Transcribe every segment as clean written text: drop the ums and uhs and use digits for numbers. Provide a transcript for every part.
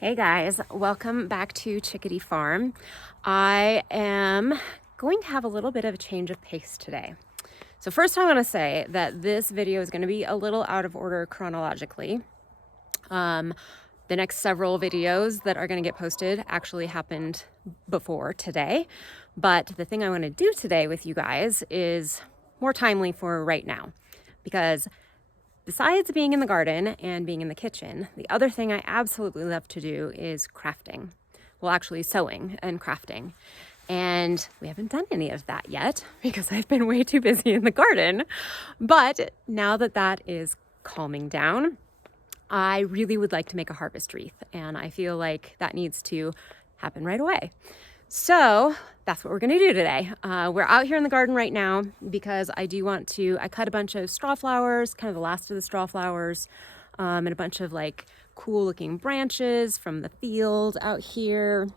Hey guys, welcome back to Chickadee Farm. I am going to have a little bit of a change of pace today. So first I want to say that this video is going to be a little out of order chronologically. The next several videos that are going to get posted actually happened before today, but the thing I want to do today with you guys is more timely for right now, because besides being in the garden and being in the kitchen, the other thing I absolutely love to do is crafting. Well, actually sewing and crafting. And we haven't done any of that yet because I've been way too busy in the garden. But now that that is calming down, I really would like to make a harvest wreath. And I feel like that needs to happen right away. So that's what we're going to do today. We're out here in the garden right now because I cut a bunch of straw flowers, kind of the last of the straw flowers, and a bunch of like cool looking branches from the field out here,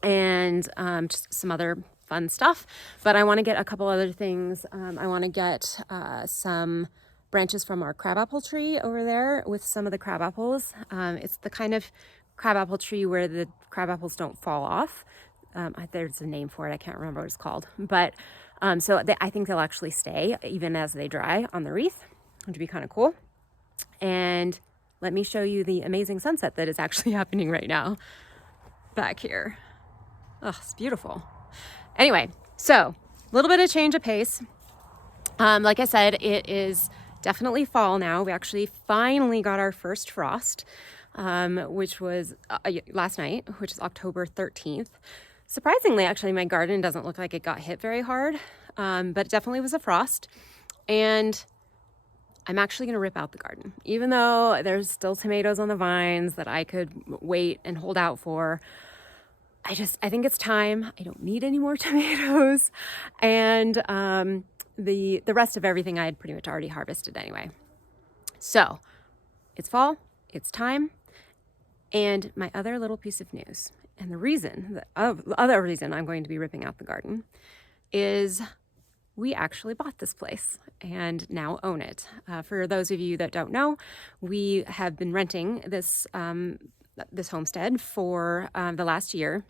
and just some other fun stuff. But I want to get a couple other things. I want to get some branches from our crabapple tree over there with some of the crabapples. It's the kind of crabapple tree where the crabapples don't fall off. There's a name for it. I can't remember what it's called. But I think they'll actually stay even as they dry on the wreath, which would be kind of cool. And let me show you the amazing sunset that is actually happening right now back here. Oh, it's beautiful. Anyway, so a little bit of change of pace. Like I said, it is definitely fall now. We actually finally got our first frost, which was last night, which is October 13th. Surprisingly, actually, my garden doesn't look like it got hit very hard, but it definitely was a frost. And I'm actually going to rip out the garden. Even though there's still tomatoes on the vines that I could wait and hold out for, I think it's time. I don't need any more tomatoes. And the rest of everything I had pretty much already harvested anyway. So it's fall, it's time. And my other little piece of news, and the other reason I'm going to be ripping out the garden, is we actually bought this place and now own it. For those of you that don't know, we have been renting this homestead for the last year.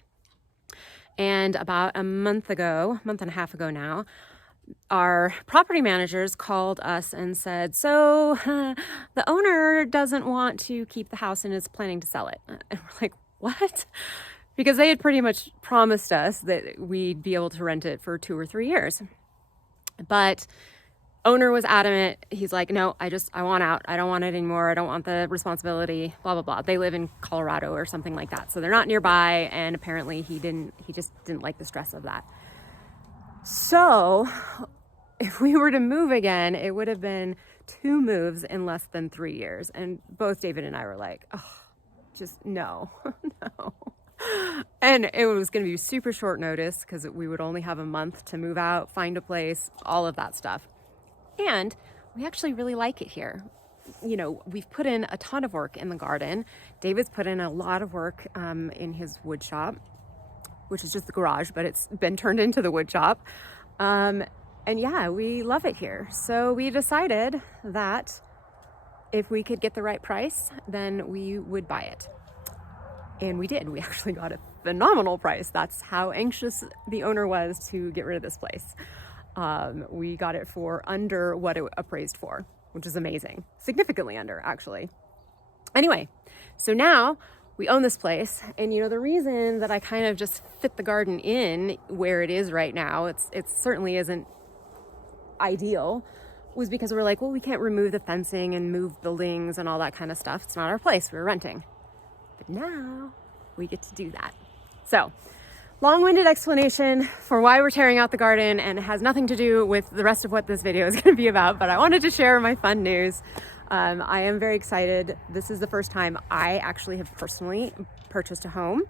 And about a month and a half ago now, our property managers called us and said, so the owner doesn't want to keep the house and is planning to sell it. And we're like, what? Because they had pretty much promised us that we'd be able to rent it for 2 or 3 years. But owner was adamant. He's like, no, I want out. I don't want it anymore. I don't want the responsibility, blah, blah, blah. They live in Colorado or something like that. So they're not nearby. And apparently he just didn't like the stress of that. So if we were to move again, it would have been 2 moves in less than 3 years. And both David and I were like, oh, just no, no. And it was going to be super short notice because we would only have a month to move out, find a place, all of that stuff. And we actually really like it here. You know, we've put in a ton of work in the garden. David's put in a lot of work in his wood shop, which is just the garage, but it's been turned into the wood shop. And yeah, we love it here. So we decided that if we could get the right price, then we would buy it. And we did. We actually got a phenomenal price. That's how anxious the owner was to get rid of this place. We got it for under what it appraised for, which is amazing. Significantly under, actually. Anyway, so now we own this place. And you know, the reason that I kind of just fit the garden in where it is right now, it certainly isn't ideal, was because we're like, well, we can't remove the fencing and move buildings and all that kind of stuff. It's not our place. We're renting. But now we get to do that. So, long-winded explanation for why we're tearing out the garden, and it has nothing to do with the rest of what this video is going to be about, but I wanted to share my fun news. I am very excited. This is the first time I actually have personally purchased a home.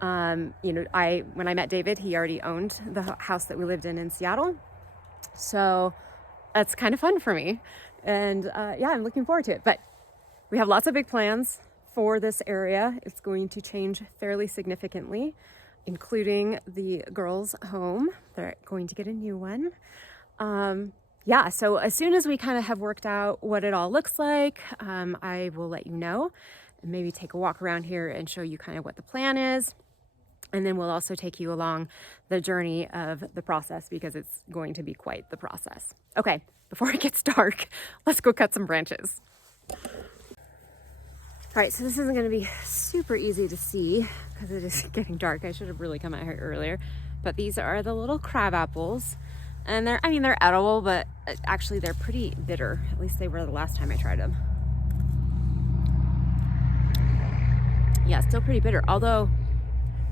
When I met David, he already owned the house that we lived in Seattle. So that's kind of fun for me. And I'm looking forward to it. But we have lots of big plans for this area. It's going to change fairly significantly, including the girls' home. They're going to get a new one. So as soon as we kind of have worked out what it all looks like, I will let you know. maybe take a walk around here and show you kind of what the plan is. And then we'll also take you along the journey of the process, because it's going to be quite the process. Okay, before it gets dark, let's go cut some branches. All right, so this isn't going to be super easy to see because it is getting dark. I should have really come out here earlier. But these are the little crab apples. And they're edible, but actually they're pretty bitter. At least they were the last time I tried them. Yeah, still pretty bitter, although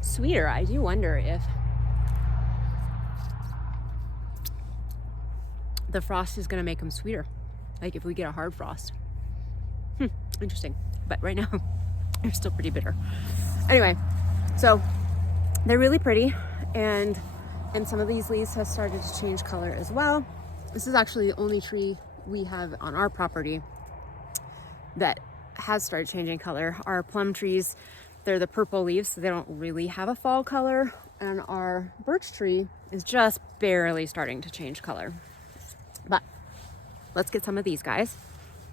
sweeter. I do wonder if the frost is gonna make them sweeter. Like if we get a hard frost. Interesting. But right now, they're still pretty bitter. Anyway, so they're really pretty, and some of these leaves have started to change color as well. This is actually the only tree we have on our property that has started changing color. Our plum trees, they're the purple leaves, so they don't really have a fall color. And our birch tree is just barely starting to change color. But let's get some of these guys,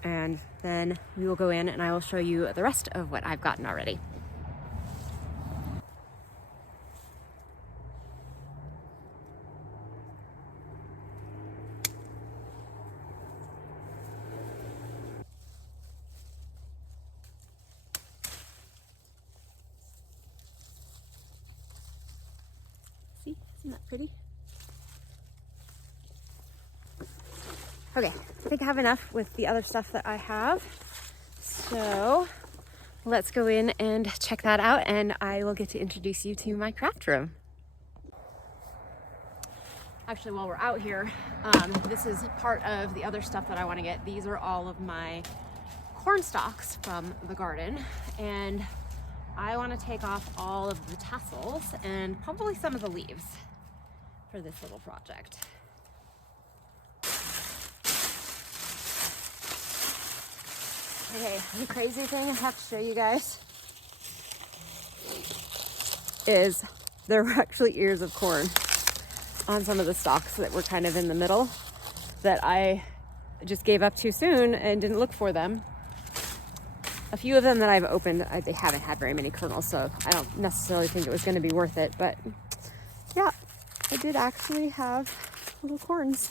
and then we will go in and I will show you the rest of what I've gotten already. See, isn't that pretty? Okay, I think I have enough with the other stuff that I have. So let's go in and check that out, and I will get to introduce you to my craft room. Actually, while we're out here, this is part of the other stuff that I want to get. These are all of my corn stalks from the garden, and I want to take off all of the tassels and probably some of the leaves for this little project. Okay, the crazy thing I have to show you guys is there were actually ears of corn on some of the stalks that were kind of in the middle that I just gave up too soon and didn't look for them. A few of them that I've opened, they haven't had very many kernels, so I don't necessarily think it was going to be worth it. But yeah, I did actually have little corns.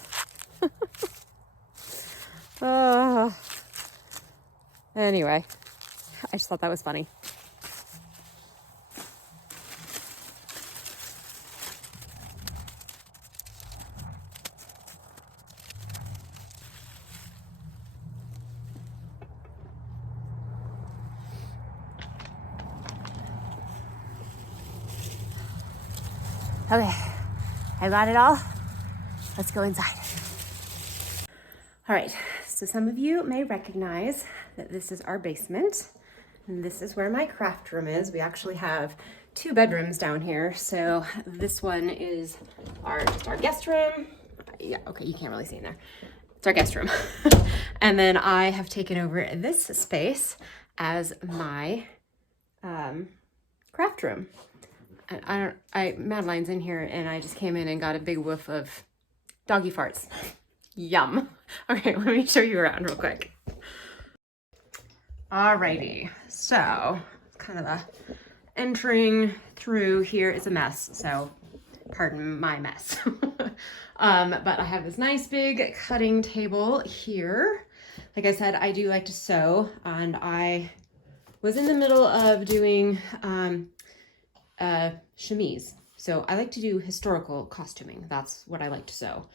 Anyway, I just thought that was funny. Okay, I got it all. Let's go inside. All right, so some of you may recognize that this is our basement, and this is where my craft room is. We actually have 2 bedrooms down here. So this one is just our guest room. Yeah, okay, you can't really see in there. It's our guest room. And then I have taken over this space as my craft room. Madeline's in here, and I just came in and got a big whiff of doggy farts. Yum. Okay, let me show you around real quick. Alrighty, so kind of the entering through here is a mess, so pardon my mess. But I have this nice big cutting table here. Like I said, I do like to sew, and I was in the middle of doing chemise. So I like to do historical costuming. That's what I like to sew.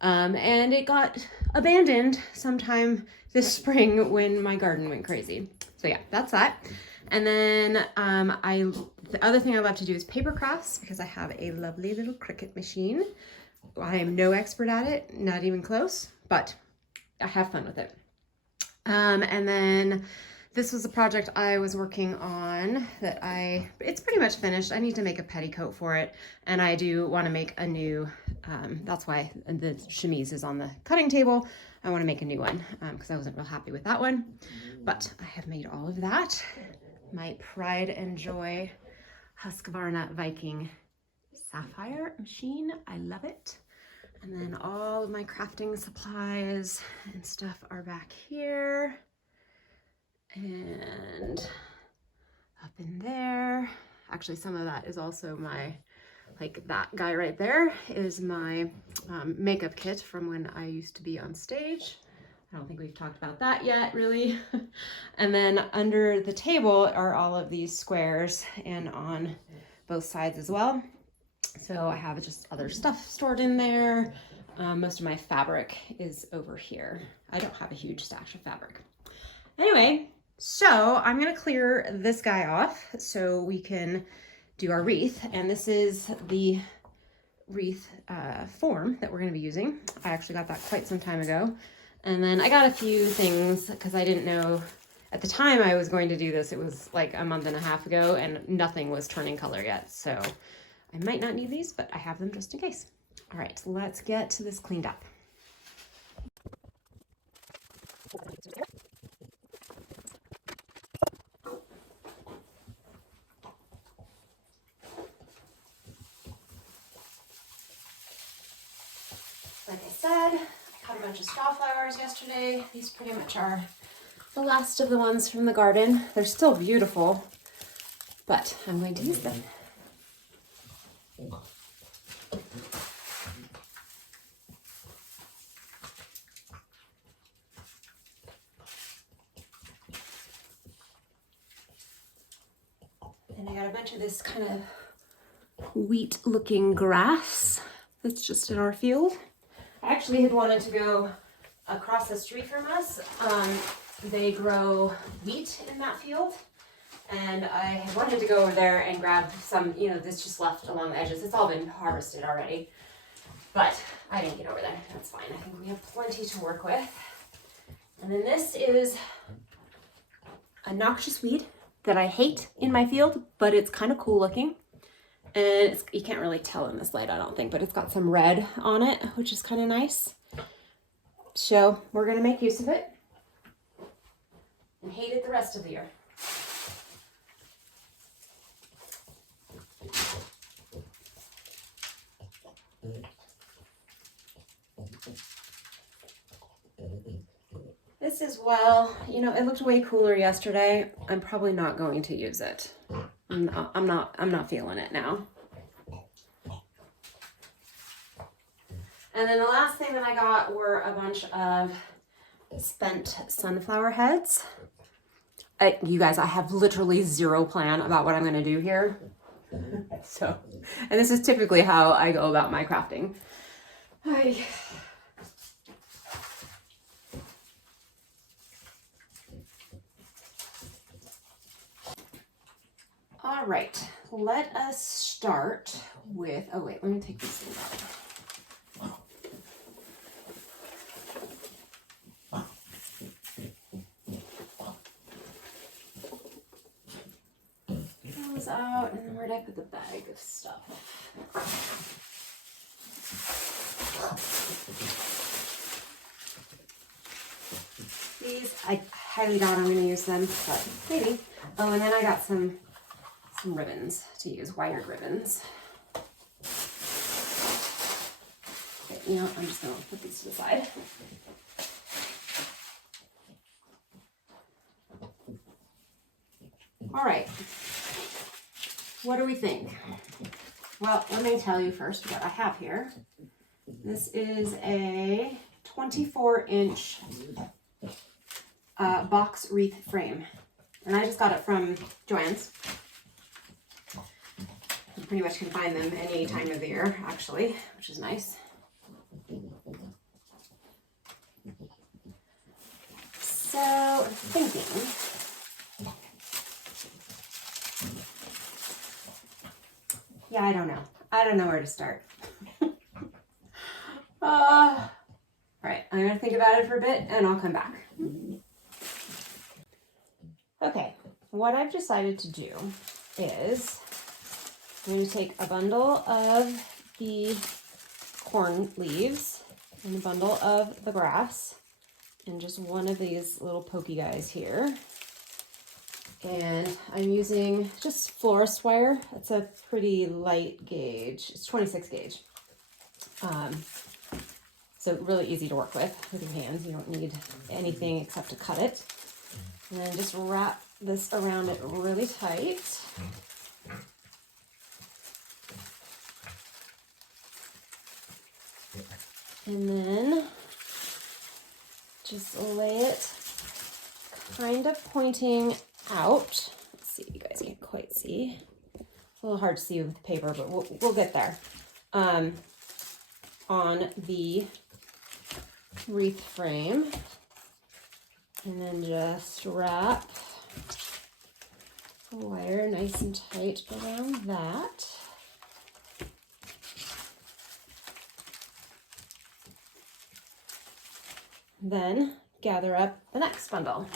And it got abandoned sometime this spring when my garden went crazy. So yeah, that's that. And then the other thing I love to do is paper crafts, because I have a lovely little Cricut machine. I am no expert at it, not even close, but I have fun with it. And then this was a project I was working on that it's pretty much finished. I need to make a petticoat for it, and I do want to make a new, that's why the chemise is on the cutting table. I want to make a new one because I wasn't real happy with that one, but I have made all of that. My pride and joy Husqvarna Viking sapphire machine. I love it. And then all of my crafting supplies and stuff are back here. And up in there. Actually, some of that is also my, like that guy right there is my makeup kit from when I used to be on stage. I don't think we've talked about that yet, really. And then under the table are all of these squares and on both sides as well. So I have just other stuff stored in there. Most of my fabric is over here. I don't have a huge stash of fabric. Anyway, so I'm gonna clear this guy off so we can do our wreath. And this is the wreath form that we're gonna be using. I actually got that quite some time ago. And then I got a few things because I didn't know at the time I was going to do this. It was like a month and a half ago and nothing was turning color yet. So I might not need these, but I have them just in case. All right, let's get to this cleaned up. Like I said, I cut a bunch of straw flowers yesterday. These pretty much are the last of the ones from the garden. They're still beautiful, but I'm going to use them. And I got a bunch of this kind of wheat looking grass that's just in our field. I actually had wanted to go across the street from us. They grow wheat in that field. And I had wanted to go over there and grab some, you know, this just left along the edges. It's all been harvested already. But I didn't get over there. That's fine. I think we have plenty to work with. And then this is a noxious weed that I hate in my field, but it's kind of cool looking. And you can't really tell in this light, I don't think, but it's got some red on it, which is kind of nice. So we're going to make use of it and hate it the rest of the year. This is, well, you know, it looked way cooler yesterday. I'm probably not going to use it. I'm not feeling it now. And then the last thing that I got were a bunch of spent sunflower heads. You guys, I have literally zero plan about what I'm going to do here. So, and this is typically how I go about my crafting. All right, let us start with, oh wait, let me take these things out. Those out, and then where'd I put the bag of stuff? These, I highly doubt I'm going to use them, but maybe. Oh, and then I got some ribbons to use, wired ribbons. Okay, you know, I'm just going to put these to the side. All right, what do we think? Well, let me tell you first what I have here. This is a 24-inch box wreath frame, and I just got it from Joann's. You pretty much can find them any time of the year, actually, which is nice. So I'm thinking, yeah, I don't know. I don't know where to start. All right, I'm gonna think about it for a bit and I'll come back. Okay, what I've decided to do is I'm going to take a bundle of the corn leaves and a bundle of the grass and just one of these little pokey guys here. And I'm using just florist wire. It's a pretty light gauge. It's 26 gauge. So really easy to work with your hands. You don't need anything except to cut it. And then just wrap this around it really tight. And then just lay it kind of pointing out. Let's see if you guys can't quite see. It's a little hard to see with the paper, but we'll get there. On the wreath frame. And then just wrap the wire nice and tight around that. Then gather up the next bundle.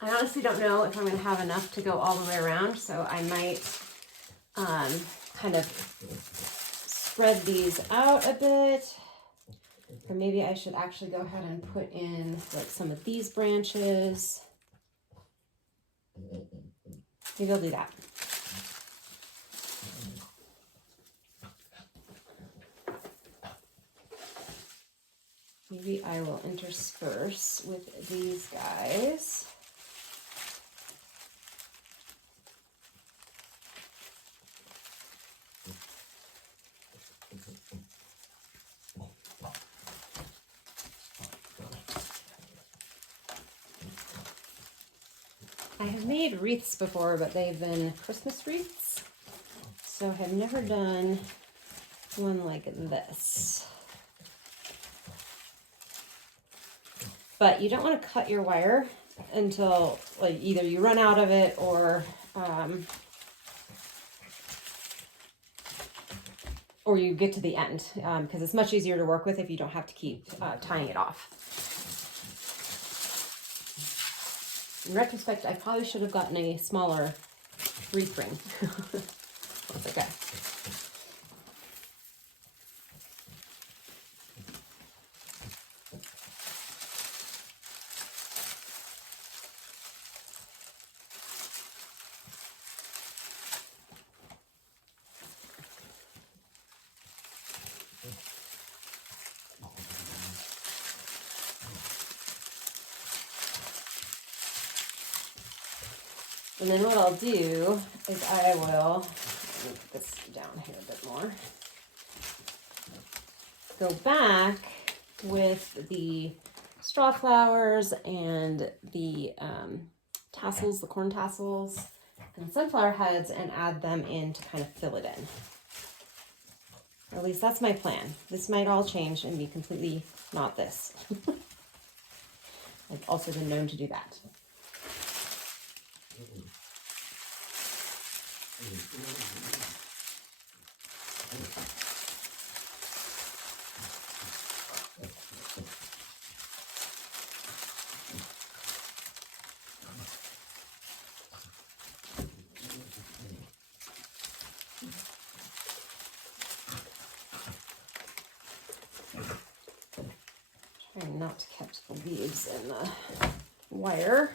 I honestly don't know if I'm going to have enough to go all the way around, so I might kind of spread these out a bit. Or maybe I should actually go ahead and put in like some of these branches. Maybe I'll do that. Maybe I will intersperse with these guys. I have made wreaths before, but they've been Christmas wreaths. So I have never done one like this. But you don't want to cut your wire until like either you run out of it or you get to the end, because it's much easier to work with if you don't have to keep tying it off. In retrospect, I probably should have gotten a smaller wreath ring. That's okay. And then what I'll do is I will put this down here a bit more. Go back with the straw flowers and the tassels, the corn tassels, and sunflower heads, and add them in to kind of fill it in. Or at least that's my plan. This might all change and be completely not this. I've also been known to do that. Trying not to catch the leaves in the wire.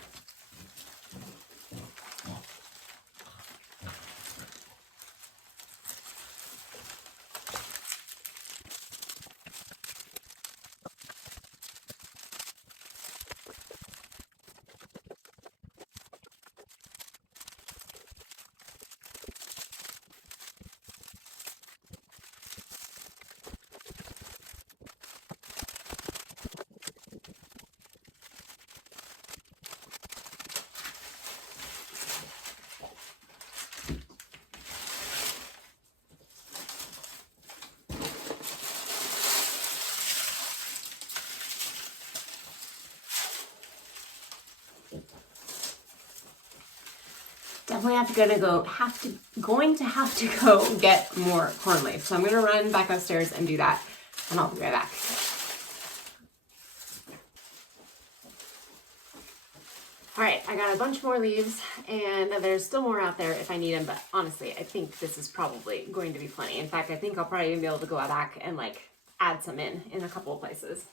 Definitely going to have to go get more corn leaf. So I'm gonna run back upstairs and do that, and I'll be right back. All right, I got a bunch more leaves, and there's still more out there if I need them, but honestly, I think this is probably going to be plenty. In fact, I think I'll probably even be able to go back and like add some in a couple of places.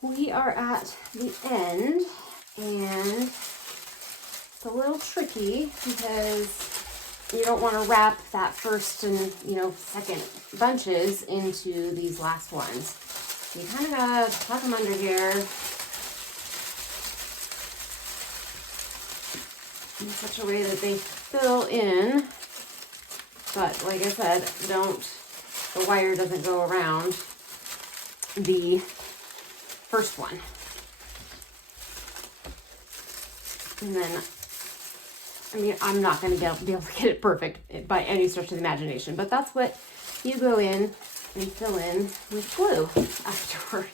We are at the end, and it's a little tricky because you don't want to wrap that first and, second bunches into these last ones. You kind of gotta tuck them under here in such a way that they fill in. But like I said, the wire doesn't go around the first one. And then, I'm not going to be able to get it perfect by any stretch of the imagination, but that's what you go in and fill in with glue afterwards.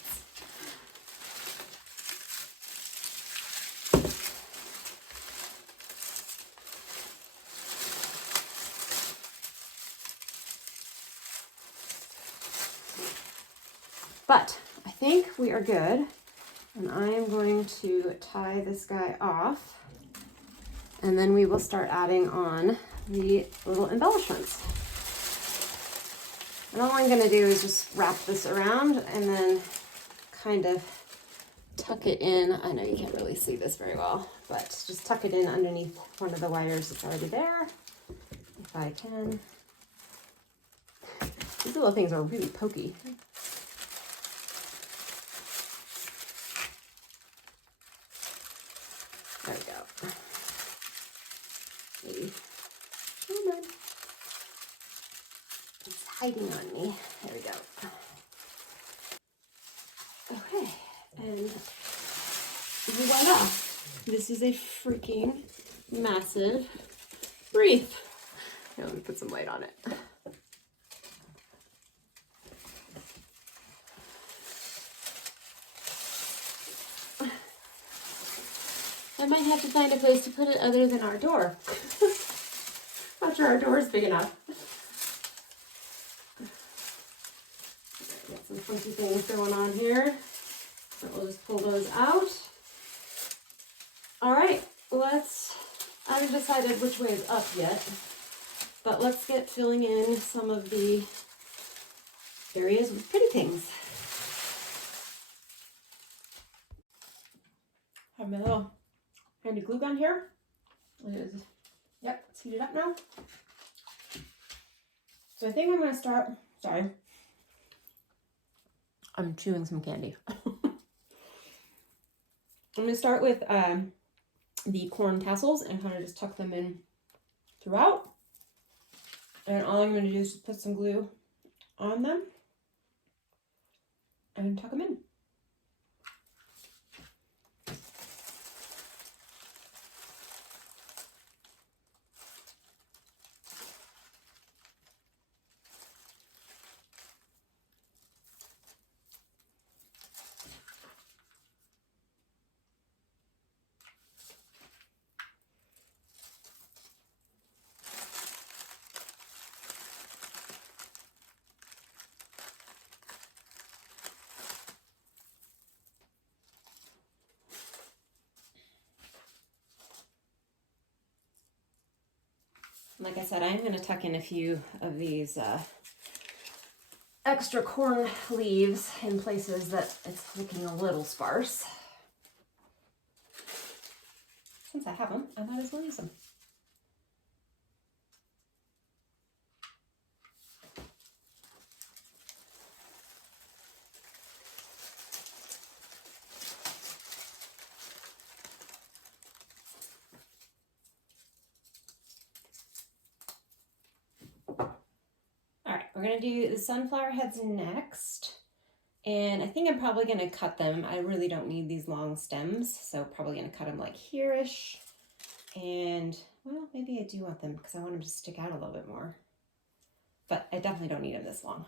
But I think we are good, and I am going to tie this guy off, and then we will start adding on the little embellishments. And all I'm going to do is just wrap this around and then kind of tuck it in. I know you can't really see this very well, but just tuck it in underneath one of the wires that's already there, if I can. These little things are really pokey. There we go. Maybe. Come on. It's hiding on me. There we go. Okay, and voila! This is a freaking massive wreath. Here, let me put some light on it. I might have to find a place to put it other than our door. Not sure our door is big enough. Got some funky things going on here. So we'll just pull those out. All right, I haven't decided which way is up yet, but let's get filling in some of the areas with pretty things. Have my little handy glue gun here. It is, yep, it's heated up now. So I think I'm gonna start, sorry, I'm chewing some candy. I'm gonna start with the corn tassels and kind of just tuck them in throughout. And all I'm gonna do is just put some glue on them and tuck them in. Like I said, I'm going to tuck in a few of these extra corn leaves in places that it's looking a little sparse. Since I have them, I might as well use them. We're going to do the sunflower heads next, and I think I'm probably going to cut them. I really don't need these long stems, so probably going to cut them like here-ish, and well, maybe I do want them because I want them to stick out a little bit more, but I definitely don't need them this long.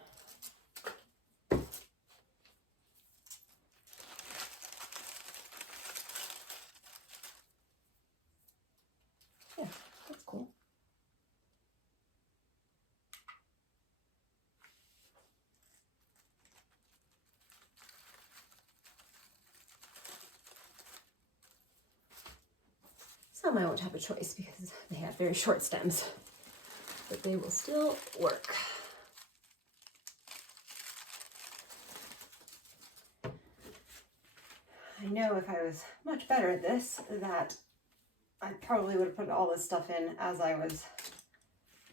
Yeah, that's cool. Some I won't have a choice because they have very short stems, but they will still work. I know if I was much better at this, that I probably would have put all this stuff in as I was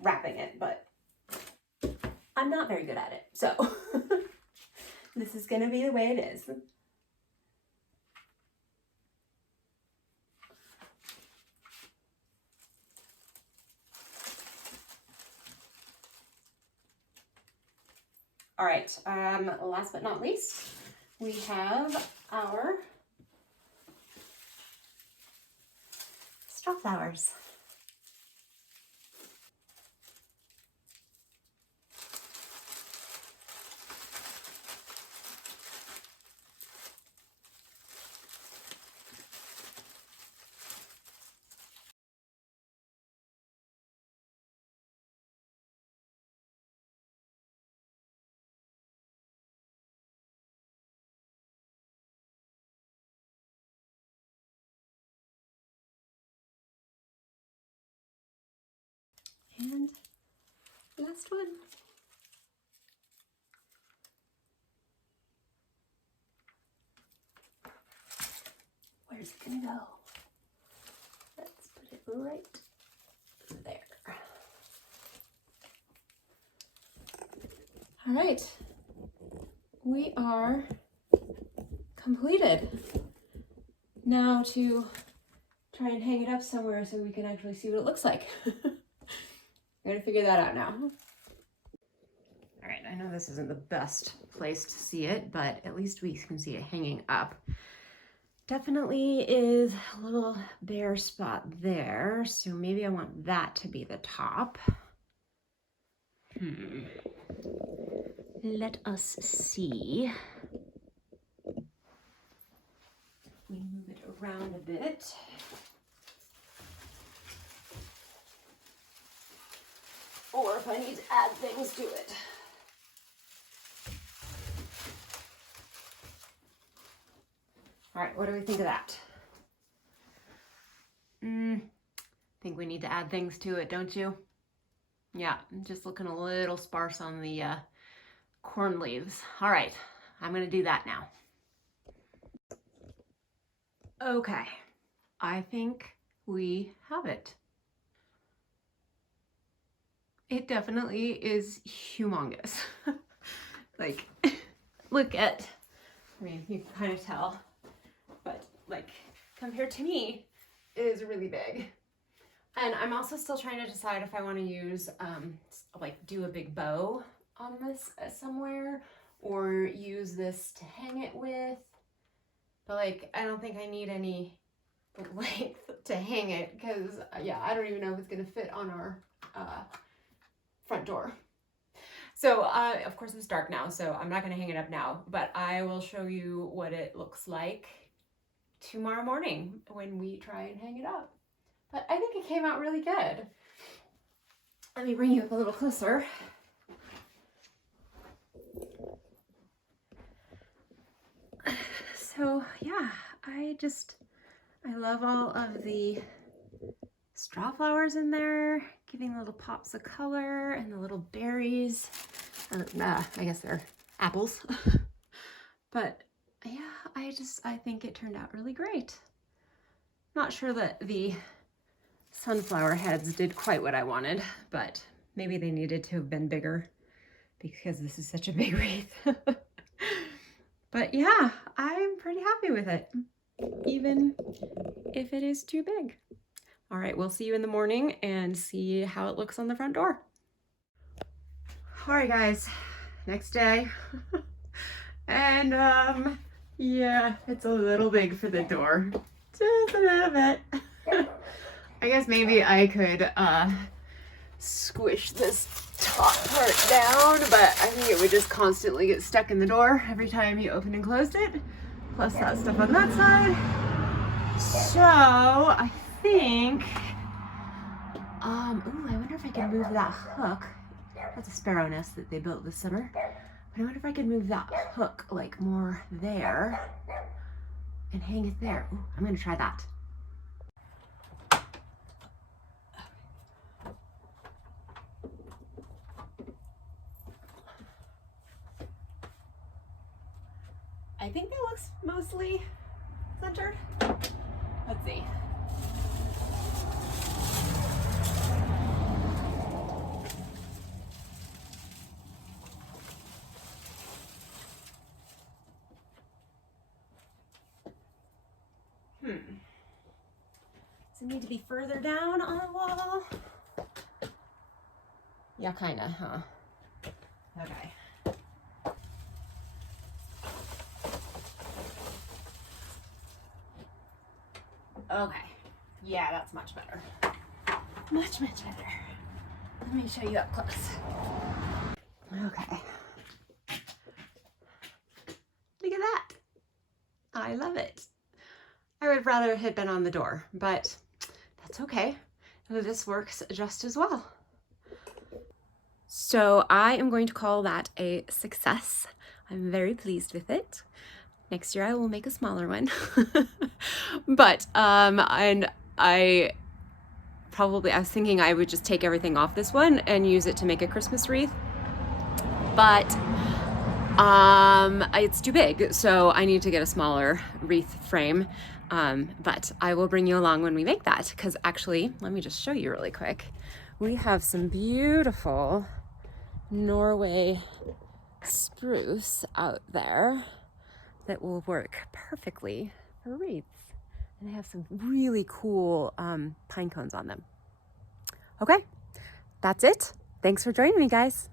wrapping it, but I'm not very good at it. So this is gonna be the way it is. All right, last but not least, we have our straw flowers. And last one. Where's it gonna go? Let's put it right there. All right, we are completed. Now to try and hang it up somewhere so we can actually see what it looks like. I'm gonna figure that out now. All right, I know this isn't the best place to see it, but at least we can see it hanging up. Definitely is a little bare spot there, so maybe I want that to be the top. Let us see. We move it around a bit. Or if I need to add things to it. All right, what do we think of that? Think we need to add things to it, don't you? Yeah, just looking a little sparse on the corn leaves. All right, I'm gonna do that now. Okay, I think we have it. It definitely is humongous. Like, look at, I mean, you can kind of tell, but like, compared to me, it is really big. And I'm also still trying to decide if I want to use, like, do a big bow on this somewhere, or use this to hang it with. But like, I don't think I need any length to hang it, because yeah, I don't even know if it's gonna fit on our front door. So of course it's dark now, so I'm not gonna hang it up now, but I will show you what it looks like tomorrow morning when we try and hang it up. But I think it came out really good. Let me bring you up a little closer. So yeah, I love all of the straw flowers in there, giving little pops of color, and the little berries. I guess they're apples. But yeah, I think it turned out really great. Not sure that the sunflower heads did quite what I wanted, but maybe they needed to have been bigger because this is such a big wreath. But yeah, I'm pretty happy with it, even if it is too big. All right, we'll see you in the morning and see how it looks on the front door. All right, guys, next day. And yeah, it's a little big for the door, just a little bit. I guess maybe I could squish this top part down, but I think it would just constantly get stuck in the door every time you open and closed it, plus that stuff on that side. So I think, ooh, I wonder if I can move that hook. That's a sparrow nest that they built this summer. But I wonder if I could move that hook like more there and hang it there. Ooh, I'm gonna try that. I think that looks mostly centered? Let's see. Does it need to be further down on the wall? Yeah, kinda, huh? Okay. Okay. Yeah, that's much better. Much better. Let me show you up close. Okay. Look at that. I love it. I would rather it had been on the door, but that's okay. This works just as well. So I am going to call that a success. I'm very pleased with it. Next year I will make a smaller one. But, and I was thinking I would just take everything off this one and use it to make a Christmas wreath. But it's too big, so I need to get a smaller wreath frame. But I will bring you along when we make that, because actually, let me just show you really quick. We have some beautiful Norway spruce out there that will work perfectly for wreaths. And they have some really cool pine cones on them. Okay, that's it. Thanks for joining me, guys.